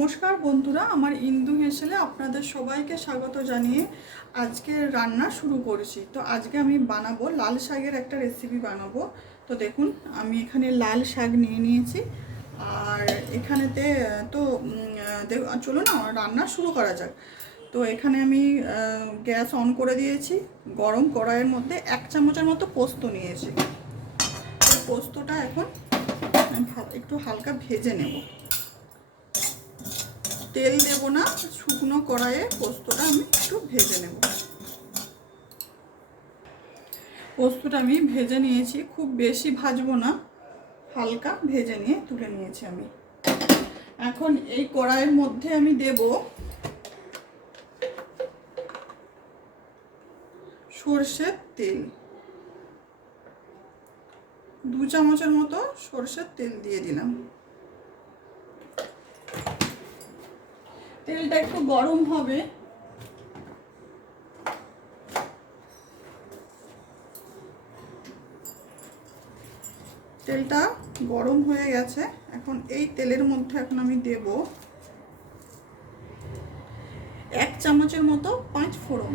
নমস্কার বন্ধুরা, আমার ইন্দু হেসেলে আপনাদের সবাইকে স্বাগত জানিয়ে আজকে রান্না শুরু করছি। তো আজকে আমি বানাবো লাল শাকের একটা রেসিপি বানাবো। তো দেখুন, আমি এখানে লাল শাক নিয়ে নিয়েছি। আর এখানেতে তো চলো না রান্না শুরু করা যাক। তো এখানে আমি গ্যাস অন করে দিয়েছি। গরম কড়াইয়ের মধ্যে 1 চামচের মতো পোস্ত নিয়েছি। পোস্তটা এখন একটু হালকা ভেজে নেব। তেল দেব না, শুকনো কড়াইয়ে পোস্তটা আমি একটু ভেজে নেব। পোস্তটা আমি ভেজে নিয়েছি, খুব বেশি ভাজবো না, হালকা ভেজে নিয়ে তুলে নিয়েছি আমি। এখন এই কড়াইয়ের মধ্যে আমি দেব সরষের তেল। 2 চামচের মতো সরষের তেল দিয়ে দিলাম। তেলটা একটু গরম হবে। তেলটা গরম হয়ে গেছে। এখন এই তেলের মধ্যে এখন আমি দেব 1 চামচের মতো 5 ফোড়ন।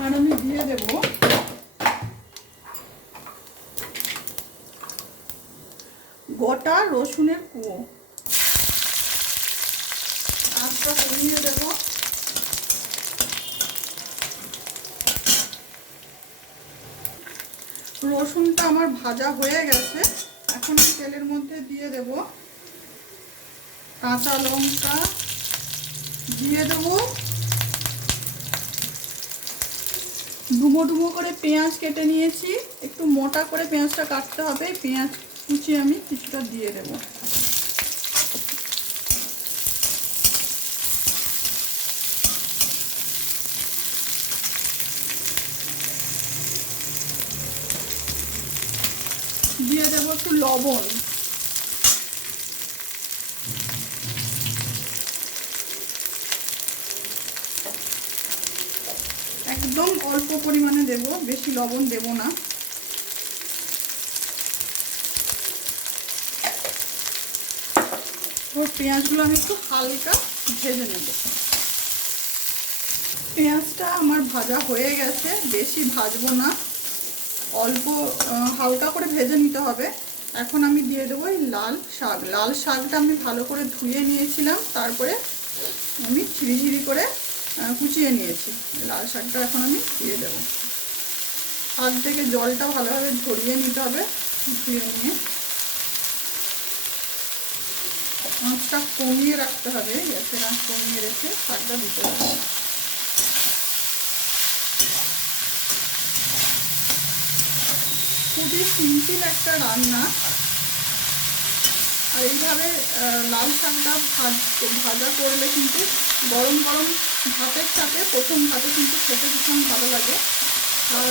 আর আমি দিয়ে দেব গোটা রসুনের কুঁয়ো। আঁচটা কমিয়ে দেব। রসুনটা আমার ভাজা হয়ে গেছে। এখন আমি তেলের মধ্যে দিয়ে দেব কাঁচা লঙ্কা, দিয়ে দেব ডুমো ডুমো করে পেঁয়াজ কেটে নিয়েছি। একটু মোটা করে পেঁয়াজটা কাটতে হবে। পেঁয়াজ কুচি আমি কিছুটা দিয়ে দেব। দিয়ে দেব একটু লবণ। একদম অল্প পরিমাণে দেব, বেশি লবণ দেব না। ওর পেঁয়াজগুলো আমি একটু হালকা ভেজে নেব। পেঁয়াজটা আমার ভাজা হয়ে গেছে, বেশি ভাজবো না, অল্প হালকা করে ভেজে নিতে হবে। এখন আমি দিয়ে দেবো এই লাল শাক। লাল শাকটা আমি ভালো করে ধুয়ে নিয়েছিলাম, তারপরে আমি ঝিরিঝিরি করে কুচিয়ে নিয়েছি। লাল শাকটা এখন আমি দিয়ে দেবো। শাক থেকে জলটা ভালোভাবে ঝরিয়ে নিতে হবে। ধুয়ে নিয়ে আঁচটা কমিয়ে রাখতে হবে, গ্যাসের আঁচ কমিয়ে রেখে শাকটা দিতে হবে। খুবই সিম্পল একটা রান্না। আর এইভাবে লাল শাকটা ভাজা করলে কিন্তু গরম গরম ভাতের সাথে প্রথম ভাতে কিন্তু খেতে ভীষণ ভালো লাগে। আর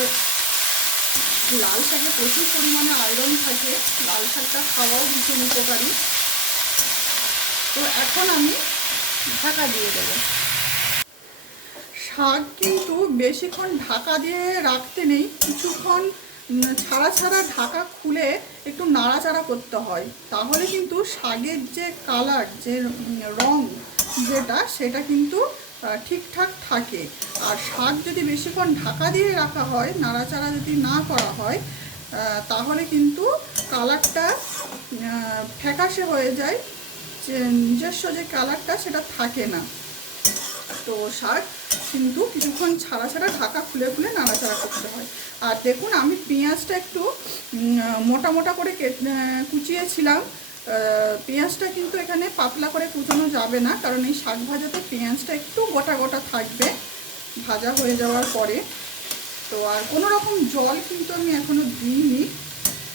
লাল শাকে প্রচুর পরিমাণে আয়রন থাকে, লাল শাকটা খাওয়াও ভীষণ উপকারী। তো এখন আমি ঢাকা দিয়ে দেবো। শাক কিন্তু বেশিক্ষণ ঢাকা দিয়ে রাখতে নেই, কিছুক্ষণ ছাড়া ছাড়া ঢাকা খুলে একটু নাড়াচাড়া করতে হয়। তাহলে কিন্তু শাকের যে কালার, যে রং সেটা কিন্তু ঠিকঠাক থাকে। আর শাক যদি বেশিক্ষণ ঢাকা দিয়ে রাখা হয়, নাড়াচাড়া যদি না করা হয়, তাহলে কিন্তু কালারটা ফ্যাকাশে হয়ে যায়, যে নিজস্ব যে কালারটা সেটা থাকে না। তো শাক কিন্তু কিছুক্ষণ ছাড়া ছাড়া ঢাকা খুলে খুলে নাড়াচাড়া করতে হয়। আর দেখুন, আমি পেঁয়াজটা একটু মোটা মোটা করে কুচিয়েছিলাম। পেঁয়াজটা কিন্তু এখানে পাতলা করে কুচানো যাবে না, কারণ এই শাক ভাজাতে পেঁয়াজটা একটু গোটা গোটা থাকবে ভাজা হয়ে যাওয়ার পরে। তো আর কোনো রকম জল কিন্তু আমি এখনও দিইনি।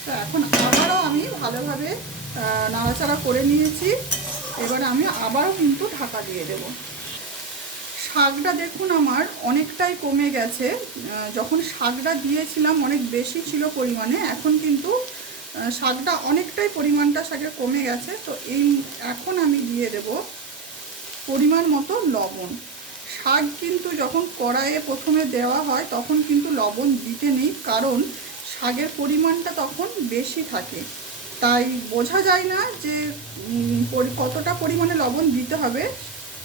তো এখন আবারও আমি ভালোভাবে নাড়াচাড়া করে নিয়েছি। এবারে আমি আবারও কিন্তু ঢাকা দিয়ে দেবো। শাকটা দেখুন আমার অনেকটাই কমে গেছে। যখন শাকটা দিয়েছিলাম অনেক বেশি ছিল পরিমাণে, এখন কিন্তু শাকটা অনেকটাই পরিমাণটা শাকের কমে গেছে। তো এখন আমি দিয়ে দেব পরিমাণ মতো লবণ। শাক কিন্তু যখন কড়াইয়ে প্রথমে দেওয়া হয় তখন কিন্তু লবণ দিতে নেই, কারণ শাকের পরিমাণটা তখন বেশি থাকে। তাই বোঝা যায় না যে কতটা পরিমাণে লবণ দিতে হবে।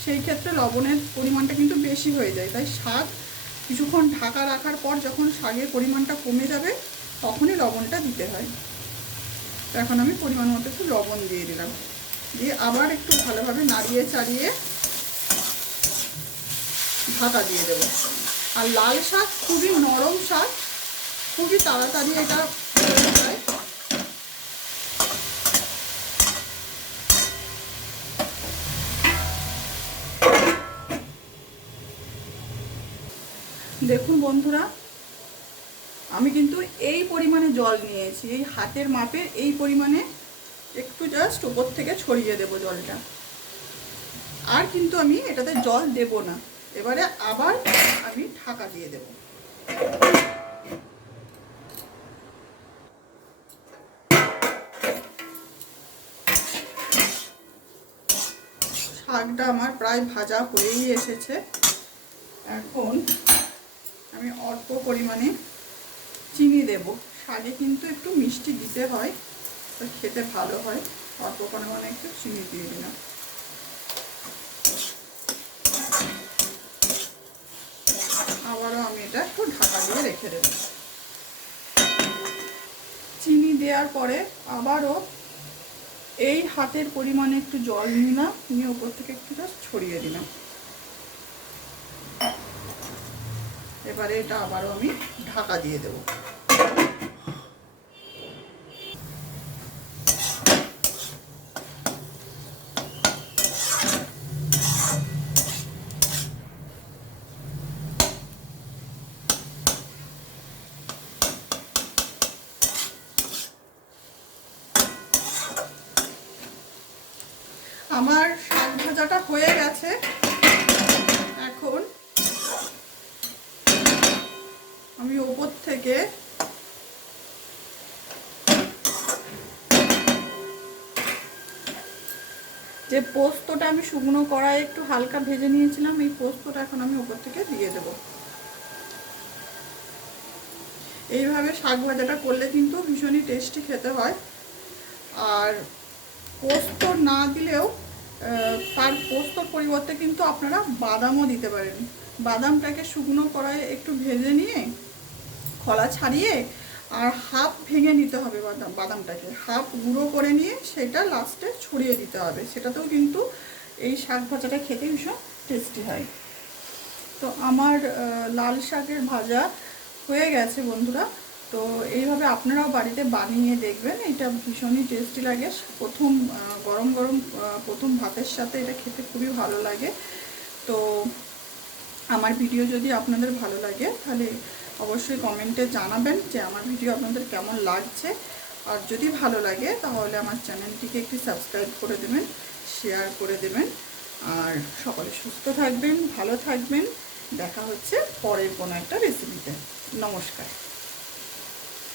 সেই ক্ষেত্রে লবণের পরিমাণটা কিন্তু বেশি হয়ে যায়। তাই শাক কিছুক্ষণ ঢাকা রাখার পর যখন শাকের পরিমাণটা কমে যাবে তখনই লবণটা দিতে হয়। তো এখন আমি পরিমাণ মতো একটু লবণ দিয়ে দিলাম, দিয়ে আবার একটু ভালোভাবে নাড়িয়ে চাড়িয়ে ঢাকা দিয়ে দেবো। আর লাল শাক খুবই নরম শাক, খুবই তাড়াতাড়ি এটা হয়ে যায়। দেখুন বন্ধুরা, আমি কিন্তু এই পরিমাণে জল নিয়েছি, এই হাতের মাপের এই পরিমাণে একটু জাস্ট উপর থেকে ছড়িয়ে দেব জলটা। আর কিন্তু আমি এটাতে জল দেব না। এবারে আবার আমি ঢাকা দিয়ে দেব। শাকটা আমার প্রায় ভাজা হয়েই এসেছে। এখন আমি অল্প পরিমাণে চিনি দেব। শাকে কিন্তু একটু মিষ্টি দিতে হয়, তো খেতে ভালো হয়। অল্প পরিমাণে একটু চিনি দিয়ে দিলাম। আবারও আমি এটা একটু ঢাকা দিয়ে রেখে দেব। চিনি দেওয়ার পরে আবারও এই হাতের পরিমাণে একটু জল নিলাম, নিয়ে উপর থেকে একটু জাস্ট ছড়িয়ে দিলাম। এবারে এটা আবারও আমি ঢাকা দিয়ে দেব। আমার শাক ভাজাটা হয়ে গেছে। এখন আমি ওপর থেকে যে পোস্তটা আমি শুকনো কড়াইয়ে একটু হালকা ভেজে নিয়েছিলাম, এই পোস্তটা এখন আমি ওপর থেকে দিয়ে দেব। এইভাবে শাক ভাজাটা করলে কিন্তু ভীষণই টেস্টি খেতে হয়। আর পোস্ত না দিলেও তার পোস্তর পরিবর্তে কিন্তু আপনারা বাদামও দিতে পারেন। বাদামটাকে শুকনো কড়াইয়ে একটু ভেজে নিয়ে খোলা ছাড়িয়ে আর হাফ ভেঙে নিতে হবে, বাদামটাকে হাফ গুঁড়ো করে নিয়ে সেটা লাস্টে ছড়িয়ে দিতে হবে। সেটাতেও কিন্তু এই শাক ভাজাটা খেতে ভীষণ টেস্টি হয়। তো আমার লাল শাকের ভাজা হয়ে গেছে বন্ধুরা। তো এইভাবে আপনারাও বাড়িতে বানিয়ে দেখবেন, এটা ভীষণই টেস্টি লাগে। প্রথম গরম গরম প্রথম ভাতের সাথে এটা খেতে খুবই ভালো লাগে। তো আমার ভিডিও যদি আপনাদের ভালো লাগে তাহলে অবশ্যই কমেন্টে জানাবেন যে আমার ভিডিও আপনাদের কেমন লাগছে। আর যদি ভালো লাগে তাহলে আমার চ্যানেলটিকে একটু সাবস্ক্রাইব করে দেবেন, শেয়ার করে দেবেন। আর সকলে সুস্থ থাকবেন, ভালো থাকবেন। দেখা হচ্ছে পরের কোনো একটা রেসিপিতে। নমস্কার।